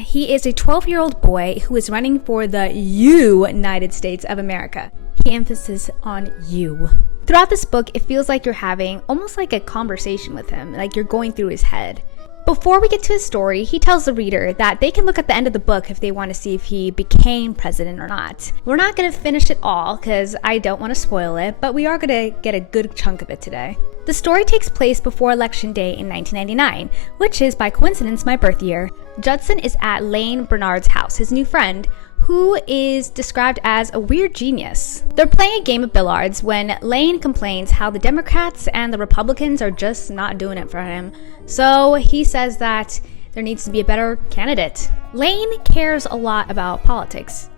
He is a 12-year-old boy who is running for the United States of America. He emphasizes on you. Throughout this book, it feels like you're having almost like a conversation with him, like you're going through his head. Before we get to his story, he tells the reader that they can look at the end of the book if they want to see if he became president or not. We're not going to finish it all because I don't want to spoil it, but we are going to get a good chunk of it today. The story takes place before Election Day in 1999, which is by coincidence my birth year. Judson is at Lane Bernard's house, his new friend, who is described as a weird genius. They're playing a game of billiards when Lane complains how the Democrats and the Republicans are just not doing it for him. So he says that there needs to be a better candidate. Lane cares a lot about politics.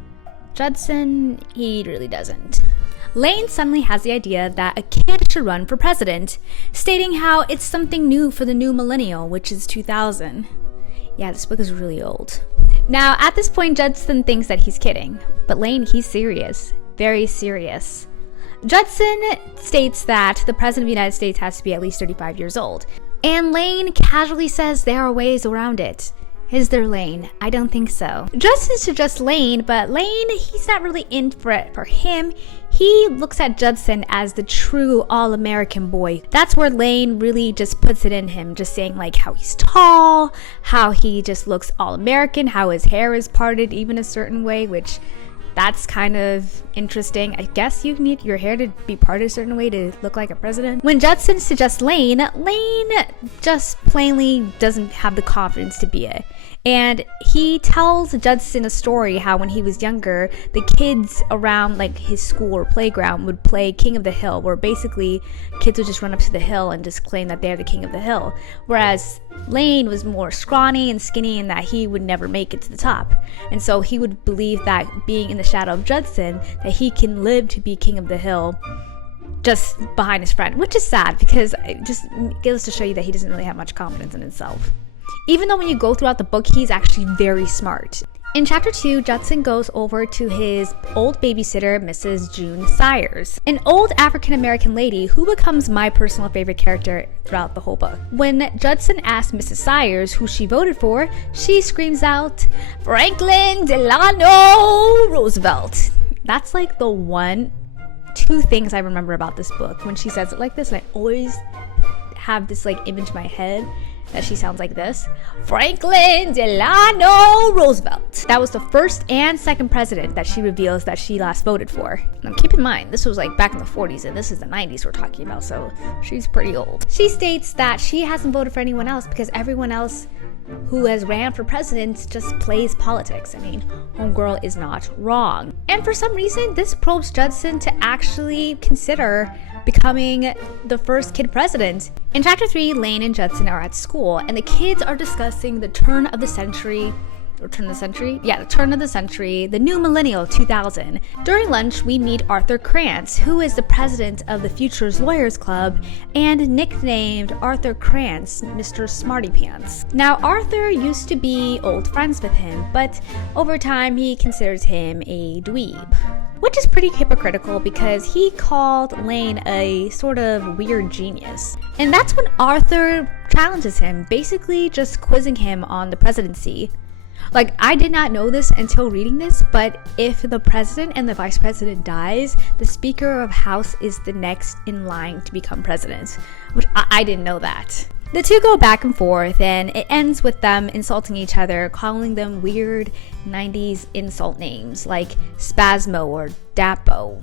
Judson, he really doesn't. Lane suddenly has the idea that a kid should run for president, stating how it's something new for the new millennial, which is 2000. Yeah, this book is really old. Now, at this point, Judson thinks that he's kidding, but Lane, he's serious, very serious. Judson states that the president of the United States has to be at least 35 years old, and Lane casually says there are ways around it. Is there, Lane? I don't think so. Judson suggests Lane, but Lane, he's not really in for it. For him, he looks at Judson as the true all-American boy. That's where Lane really just puts it in him, just saying like how he's tall, how he just looks all-American, how his hair is parted even a certain way, which that's kind of interesting. I guess you need your hair to be parted a certain way to look like a president. When Judson suggests Lane just plainly doesn't have the confidence to be it. And he tells Judson a story how when he was younger, the kids around like his school or playground would play King of the Hill, where basically kids would just run up to the hill and just claim that they're the king of the hill. Whereas Lane was more scrawny and skinny and that he would never make it to the top. And so he would believe that being in the shadow of Judson, that he can live to be king of the hill just behind his friend, which is sad because it just goes to show you that he doesn't really have much confidence in himself. Even though when you go throughout the book, he's actually very smart. In chapter 2, Judson goes over to his old babysitter, Mrs. June Sayers, an old African-American lady who becomes my personal favorite character throughout the whole book. When Judson asks Mrs. Sayers who she voted for, she screams out, Franklin Delano Roosevelt. That's like the two things I remember about this book when she says it like this, and I always have this like image in my head that she sounds like this. Franklin Delano Roosevelt. That was the first and second president that she reveals that she last voted for. Now keep in mind, this was like back in the 40s and this is the 90s we're talking about, so she's pretty old. She states that she hasn't voted for anyone else because everyone else who has ran for president just plays politics. I mean, homegirl is not wrong. And for some reason, this probes Judson to actually consider becoming the first kid president. In chapter 3, Lane and Judson are at school and the kids are discussing the turn of the century, the new millennial 2000. During lunch, we meet Arthur Krantz, who is the president of the Futures Lawyers Club and nicknamed Arthur Krantz, Mr. Smarty Pants. Now, Arthur used to be old friends with him, but over time he considers him a dweeb, which is pretty hypocritical because he called Lane a sort of weird genius. And that's when Arthur challenges him, basically just quizzing him on the presidency. Like, I did not know this until reading this, but if the president and the vice president dies, the Speaker of House is the next in line to become president, which I didn't know that. The two go back and forth, and it ends with them insulting each other, calling them weird 90s insult names like Spasmo or Dapo.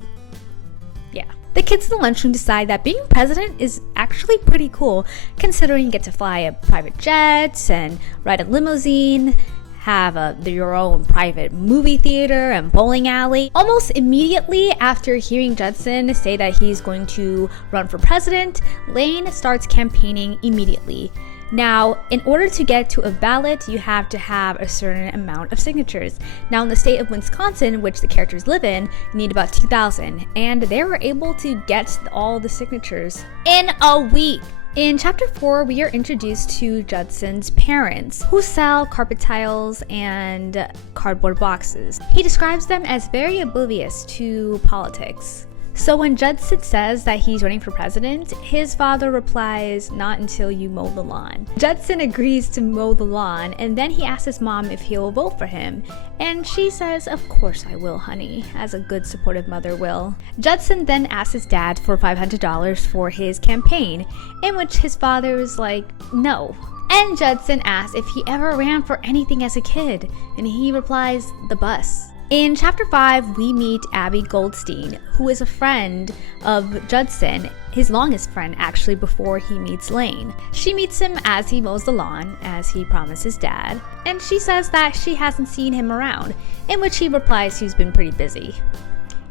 Yeah. The kids in the lunchroom decide that being president is actually pretty cool, considering you get to fly a private jet and ride a limousine, have your own private movie theater and bowling alley. Almost immediately after hearing Judson say that he's going to run for president, Lane starts campaigning immediately. Now, in order to get to a ballot, you have to have a certain amount of signatures. Now, in the state of Wisconsin, which the characters live in, you need about 2,000, and they were able to get all the signatures in a week. In chapter 4, we are introduced to Judson's parents, who sell carpet tiles and cardboard boxes. He describes them as very oblivious to politics. So when Judson says that he's running for president, his father replies, "Not until you mow the lawn." Judson agrees to mow the lawn, and then he asks his mom if he'll vote for him. And she says, "Of course I will, honey," as a good supportive mother will. Judson then asks his dad for $500 for his campaign, in which his father is like, "No." And Judson asks if he ever ran for anything as a kid, and he replies, "The bus." In chapter 5, we meet Abby Goldstein, who is a friend of Judson, his longest friend actually, before he meets Lane. She meets him as he mows the lawn, as he promised his dad, and she says that she hasn't seen him around, in which he replies he's been pretty busy.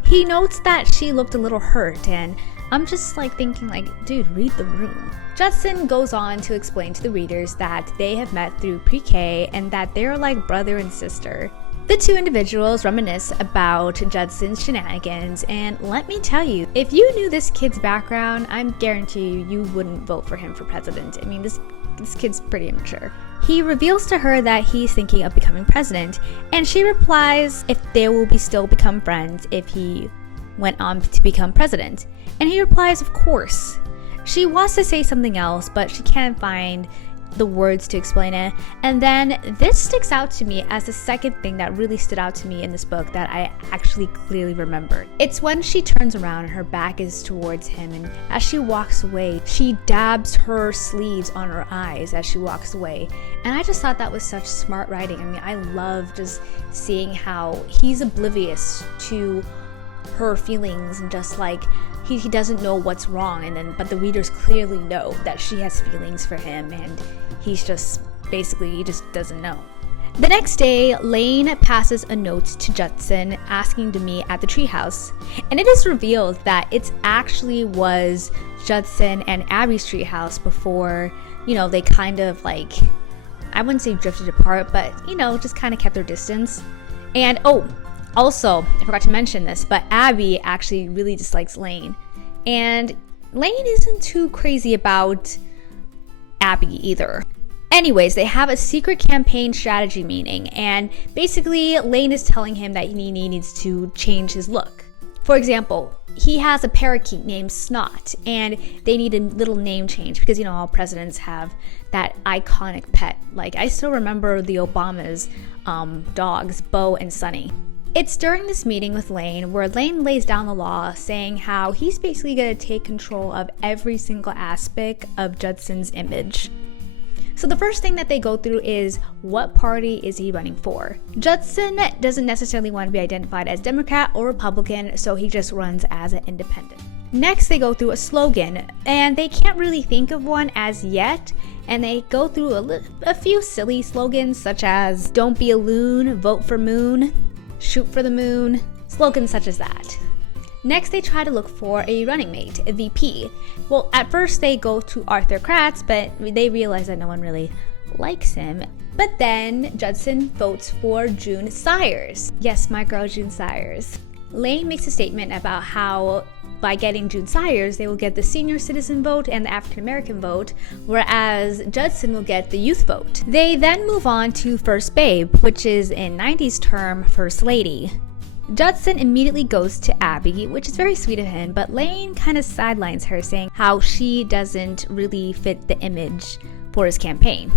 He notes that she looked a little hurt, and I'm just thinking dude, read the room. Judson goes on to explain to the readers that they have met through pre-K and that they're like brother and sister. The two individuals reminisce about Judson's shenanigans, and let me tell you, if you knew this kid's background, I'm guarantee you wouldn't vote for him for president. I mean, this kid's pretty immature. He reveals to her that he's thinking of becoming president, and she replies if they will still become friends if he went on to become president. And he replies, of course. She wants to say something else, but she can't find the words to explain it. And then this sticks out to me as the second thing that really stood out to me in this book that I actually clearly remembered. It's when she turns around and her back is towards him, and as she walks away, she dabs her sleeves on her eyes as she walks away. And I just thought that was such smart writing. I mean, I love just seeing how he's oblivious to her feelings, and just he doesn't know what's wrong, but the readers clearly know that she has feelings for him, and he just doesn't know. The next day, Lane passes a note to Judson asking to meet at the treehouse, and it is revealed that it actually was Judson and Abby's treehouse before, they kind of I wouldn't say drifted apart, but just kind of kept their distance. And also, I forgot to mention this, but Abby actually really dislikes Lane. And Lane isn't too crazy about Abby either. Anyways, they have a secret campaign strategy meeting, and basically Lane is telling him that he needs to change his look. For example, he has a parakeet named Snot, and they need a little name change because, all presidents have that iconic pet. I still remember the Obama's dogs, Bo and Sunny. It's during this meeting with Lane where Lane lays down the law, saying how he's basically going to take control of every single aspect of Judson's image. So the first thing that they go through is, what party is he running for? Judson doesn't necessarily want to be identified as Democrat or Republican, so he just runs as an independent. Next, they go through a slogan, and they can't really think of one as yet, and they go through a few silly slogans such as, "Don't be a loon, vote for moon," "Shoot for the moon," slogans such as that. Next, they try to look for a running mate, a VP. Well, at first they go to Arthur Kratz, but they realize that no one really likes him. But then Judson votes for June Sires. Yes, my girl June Sires. Lane makes a statement about how by getting June Sires, they will get the senior citizen vote and the African American vote, whereas Judson will get the youth vote. They then move on to First Babe, which is in 90s term, First Lady. Judson immediately goes to Abby, which is very sweet of him, but Lane kind of sidelines her, saying how she doesn't really fit the image for his campaign.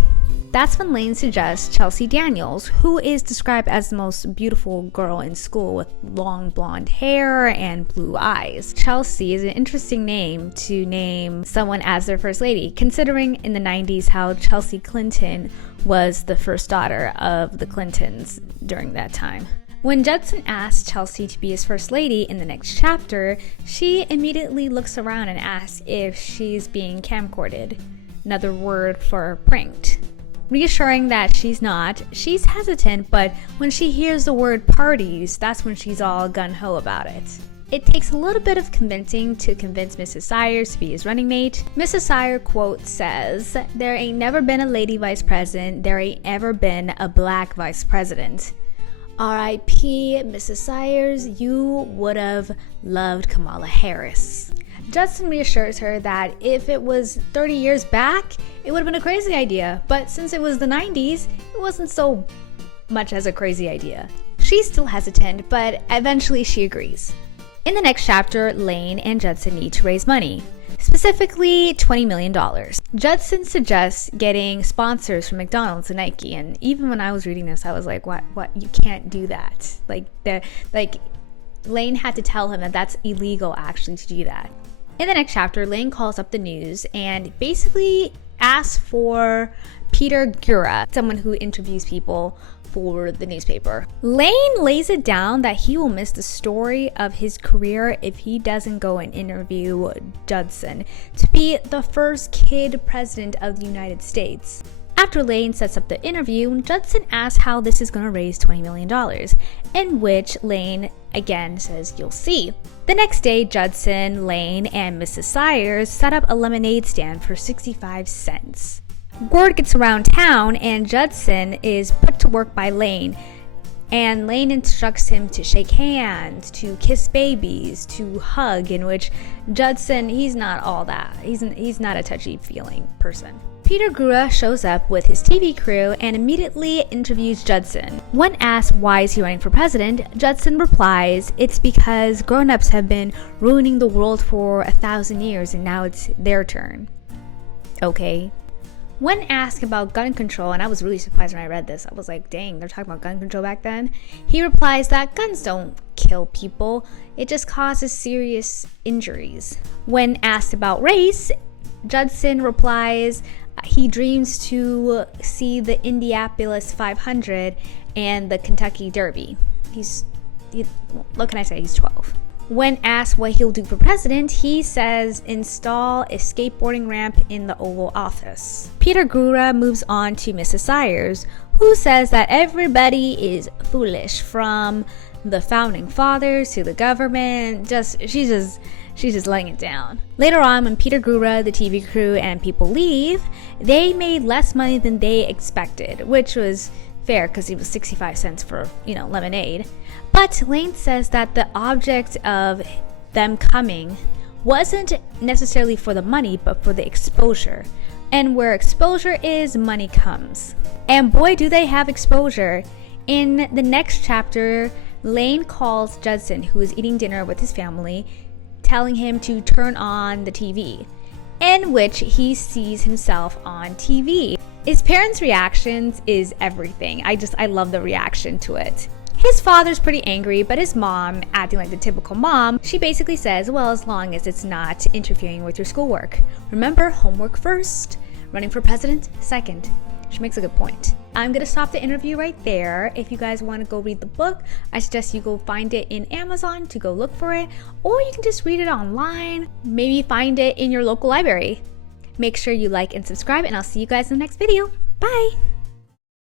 That's when Lane suggests Chelsea Daniels, who is described as the most beautiful girl in school with long blonde hair and blue eyes. Chelsea is an interesting name to name someone as their first lady, considering in the 90s how Chelsea Clinton was the first daughter of the Clintons during that time. When Judson asks Chelsea to be his first lady in the next chapter, she immediately looks around and asks if she's being camcorded, another word for pranked. Reassuring that she's not, she's hesitant, but when she hears the word parties, that's when she's all gung-ho about it. It takes a little bit of convincing to convince Mrs. Sires to be his running mate. Mrs. Sire quote says, "There ain't never been a lady vice president, there ain't ever been a black vice president. R.I.P. Mrs. Sires, you would have loved Kamala Harris." Judson reassures her that if it was 30 years back, it would have been a crazy idea, but since it was the 90s, it wasn't so much as a crazy idea. She's still hesitant, but eventually she agrees. In the next chapter, Lane and Judson need to raise money, specifically $20 million. Judson suggests getting sponsors from McDonald's and Nike, and even when I was reading this, I was like, what? You can't do that. Lane had to tell him that that's illegal actually to do that. In the next chapter, Lane calls up the news and basically asks for Peter Gura, someone who interviews people for the newspaper. Lane lays it down that he will miss the story of his career if he doesn't go and interview Judson to be the first kid president of the United States. After Lane sets up the interview, Judson asks how this is going to raise $20 million, in which Lane again says, "You'll see." The next day, Judson, Lane, and Mrs. Sayers set up a lemonade stand for 65 cents. Word gets around town and Judson is put to work by Lane, and Lane instructs him to shake hands, to kiss babies, to hug, in which Judson, he's not all that. He's not a touchy-feeling person. Peter Gura shows up with his TV crew and immediately interviews Judson. When asked why is he running for president, Judson replies, "It's because grown-ups have been ruining the world for 1,000 years and now it's their turn." Okay. When asked about gun control, and I was really surprised when I read this, I was like, dang, they're talking about gun control back then. He replies that guns don't kill people, it just causes serious injuries. When asked about race, Judson replies he dreams to see the Indianapolis 500 and the Kentucky Derby. What can I say? He's 12. When asked what he'll do for president, he says install a skateboarding ramp in the Oval Office. Peter Gura moves on to Mrs. Sayers, who says that everybody is foolish, from the founding fathers to the government. She's just laying it down. Later on, when Peter Gura, the TV crew, and people leave, they made less money than they expected, which was fair because it was 65 cents for, lemonade. But Lane says that the object of them coming wasn't necessarily for the money, but for the exposure. And where exposure is, money comes. And boy, do they have exposure. In the next chapter, Lane calls Judson, who is eating dinner with his family, telling him to turn on the TV, in which he sees himself on TV. His parents' reactions is everything. I love the reaction to it. His father's pretty angry, but his mom, acting like the typical mom, she basically says, well, as long as it's not interfering with your schoolwork. Remember, homework first, running for president second. She makes a good point. I'm going to stop the interview right there. If you guys want to go read the book, I suggest you go find it in Amazon to go look for it, or you can just read it online, maybe find it in your local library. Make sure you like and subscribe, and I'll see you guys in the next video. Bye!